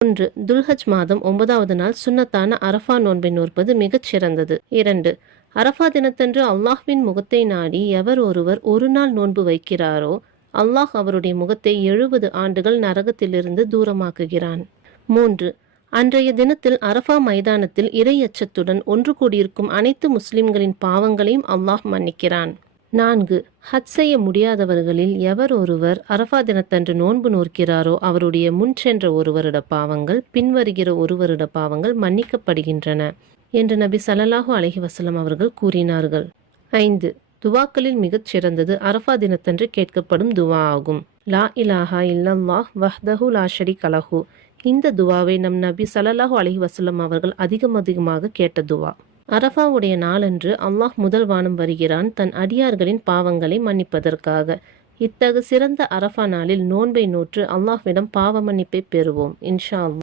1. துல்ஹஜ் மாதம் 9வது நாள் சுன்னத்தான அரஃபா நோன்பை நோற்பது மிகச் சிறந்தது. 2. அரஃபா தினத்தன்று அல்லாஹ்வின் முகத்தை நாடி எவர் ஒருவர் ஒரு நாள் நோன்பு வைக்கிறாரோ அல்லாஹ் அவருடைய முகத்தை 70 ஆண்டுகள் நரகத்திலிருந்து தூரமாக்குகிறான். 3. அன்றைய தினத்தில் அரஃபா மைதானத்தில் இறை அச்சத்துடன் ஒன்று கூடியிருக்கும் அனைத்து முஸ்லிம்களின் பாவங்களையும் அல்லாஹ் மன்னிக்கிறான். 4. ஹஜ் செய்ய முடியாதவர்களில் எவர் ஒருவர் அரஃபா தினத்தன்று நோன்பு நோக்கிறாரோ அவருடைய முன் சென்ற ஒருவருட பாவங்கள் பின்வருகிற ஒருவருட பாவங்கள் மன்னிக்கப்படுகின்றன என்று நபி ஸல்லல்லாஹு அலைஹி வஸல்லம் அவர்கள் கூறினார்கள். 5. துவாக்களில் மிகச் சிறந்தது அரஃபா தினத்தன்று கேட்கப்படும் துவா ஆகும். லா இலாஹா இல்லல்லாஹ் வஹ்தஹு லா ஷரீக லஹு. இந்த துவாவை நம் நபி ஸல்லல்லாஹு அலைஹி வஸல்லம் அவர்கள் அதிகமாக கேட்ட துவா. அரஃபாவுடைய நாளன்று அல்லாஹ் முதல் வானம் வருகிறான் தன் அடியார்களின் பாவங்களை மன்னிப்பதற்காக. இத்தகு சிறந்த அரஃபா நாளில் நோன்பை நோற்று அல்லாஹ்விடம் பாவ மன்னிப்பை பெறுவோம் இன்ஷா அல்லாஹ்.